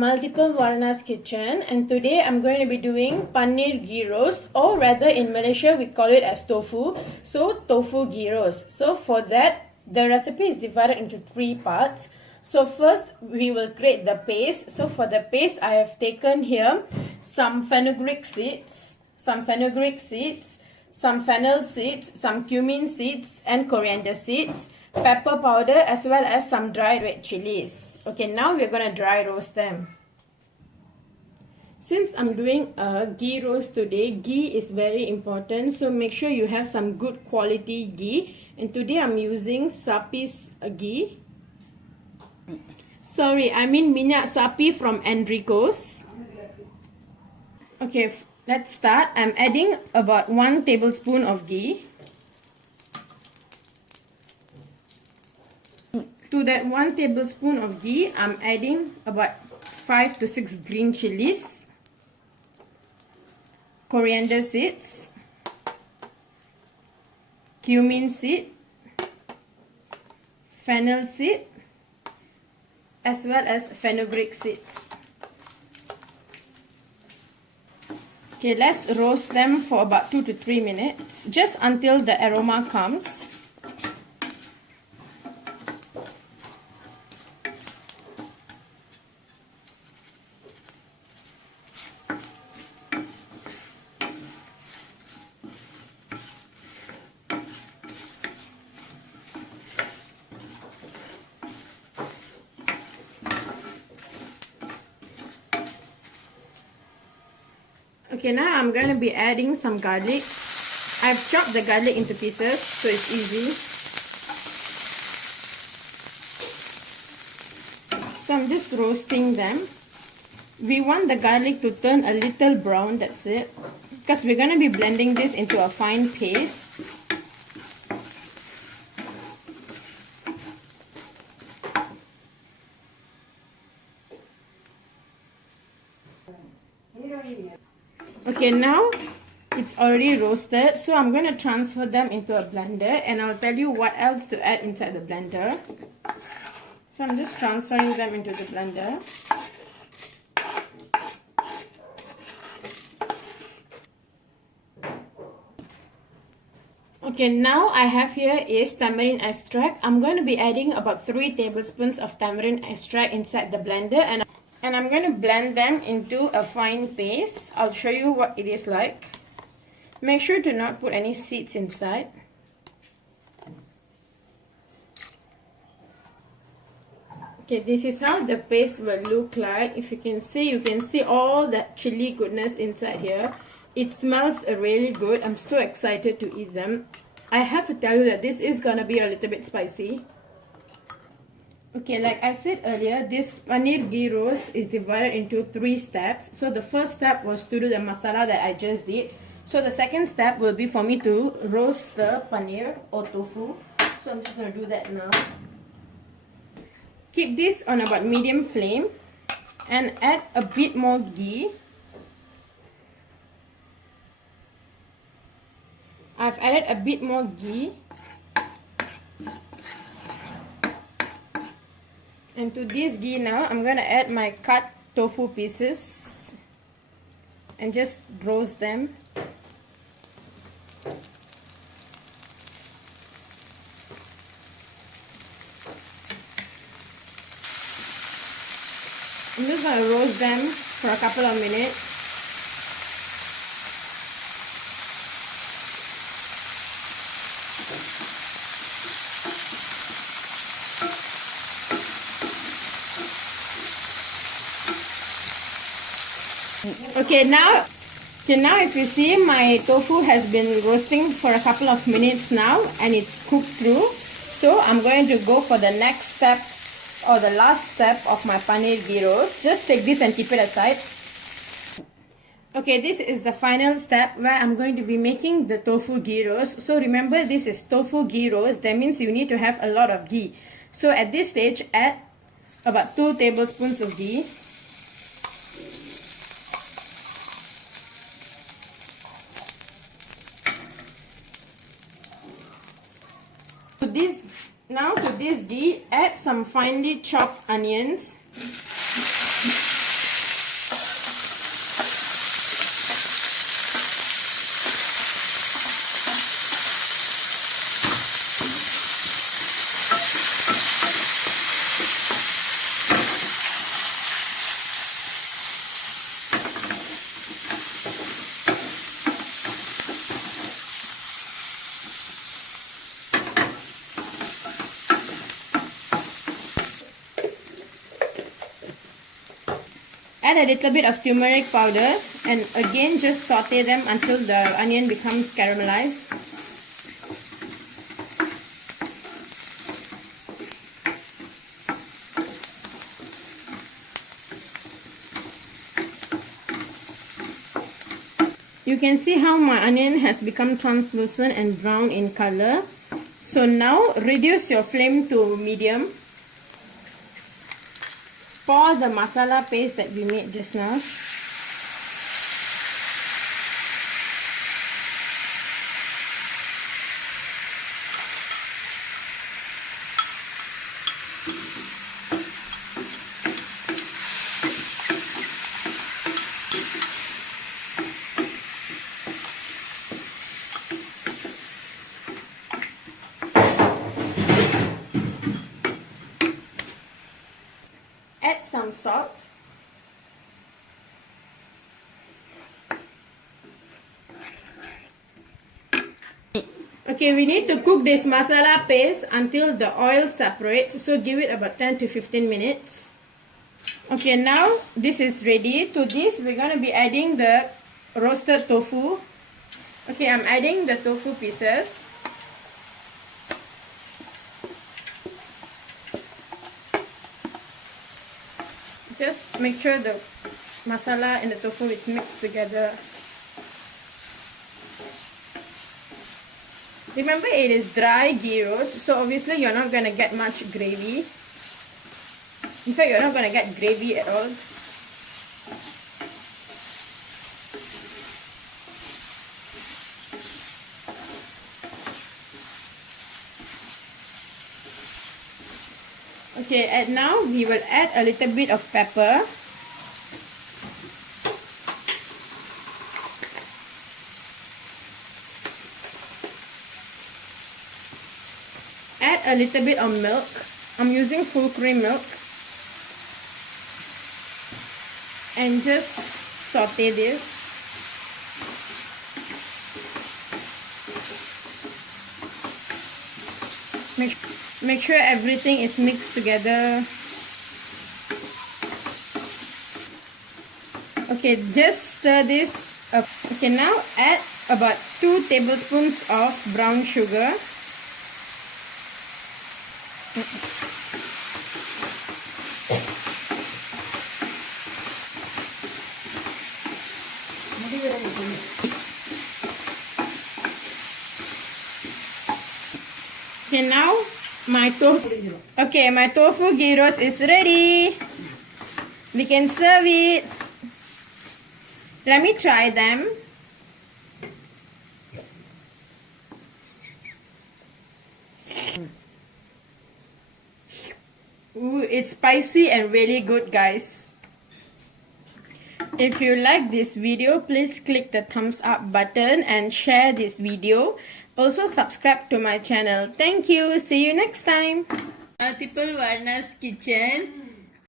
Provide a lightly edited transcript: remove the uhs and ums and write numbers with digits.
from Multiplewarnas kitchen, and today I'm going to be doing Paneer Ghee Roast, or rather in Malaysia we call it as tofu, so Tofu Ghee Roast. So for that, the recipe is divided into 3 parts. So first we will create the paste. So for the paste I have taken here some fenugreek seeds, some fennel seeds, some cumin seeds and coriander seeds, pepper powder, as well as some dried red chilies. Okay, now we're going to dry roast them. Since I'm doing a ghee roast today, ghee is very important, so make sure you have some good quality ghee. And today I'm using Sapi's ghee. Sorry, I mean minyaksapi from Enrico's. Okay, let's start. I'm adding about 1 tablespoon of ghee. To that 1 tablespoon of ghee, I'm adding about 5 to 6 green chilies, coriander seeds, cumin seed, fennel seed, as well as fenugreek seeds. Okay, let's roast them for about 2 to 3 minutes, just until the aroma comes. Okay, now I'm going to be adding some garlic. I've chopped the garlic into pieces, so it's easy. So I'm just roasting them. We want the garlic to turn a little brown, that's it. Because we're going to be blending this into a fine paste. Okay, now it's already roasted, so I'm going to transfer them into a blender, and I'll tell you what else to add inside the blender. So I'm just transferring them into the blender. Okay, now I have here is tamarind extract. I'm going to be adding about 3 tablespoons of tamarind extract inside the blender, and I'm going to blend them into a fine paste. I'll show you what it is like. Make sure to not put any seeds inside. Okay, this is how the paste will look like. If you can see all that chili goodness inside here. It smells really good. I'm so excited to eat them. I have to tell you that this is gonna be a little bit spicy. Okay, like I said earlier, this Paneer Ghee Roast is divided into 3 steps. So the first step was to do the masala that I just did. So the second step will be for me to roast the paneer or tofu. So I'm just going to do that now. Keep this on about medium flame and add a bit more ghee. I've added a bit more ghee. And to this ghee now, I'm going to add my cut tofu pieces and just roast them. I'm just going to roast them for a couple of minutes. Okay, now if you see, my tofu has been roasting for a couple of minutes now, and it's cooked through. So I'm going to go for the next step, or the last step of my Paneer Ghee Roast. Just take this and keep it aside. Okay, this is the final step where I'm going to be making the Tofu Ghee Roast. So remember, this is Tofu Ghee Roast. That means you need to have a lot of ghee. So at this stage, add about 2 tablespoons of ghee. To this ghee, add some finely chopped onions. Add a little bit of turmeric powder and again just saute them until the onion becomes caramelized. You can see how my onion has become translucent and brown in color. So now reduce your flame to medium. Pour the masala paste that we made just now. Add some salt. Okay, we need to cook this masala paste until the oil separates, so give it about 10 to 15 minutes. Okay, now this is ready. To this, we're going to be adding the roasted tofu. Okay, I'm adding the tofu pieces. Just make sure the masala and the tofu is mixed together. Remember, it is dry ghee roast, so obviously you're not going to get much gravy. In fact, you're not going to get gravy at all. Okay, and now we will add a little bit of pepper. Add a little bit of milk. I'm using full cream milk. And just saute this. Make sure everything is mixed together. Okay, just stir this up. Okay, now add about 2 tablespoons of brown sugar. Okay, now my tofu ghee roast is ready. We can serve it. Let me try them. Ooh, it's spicy and really good, guys. If you like this video, please click the thumbs up button and share this video. Also subscribe to my channel. Thank you. See you next time. Multiplewarnas kitchen.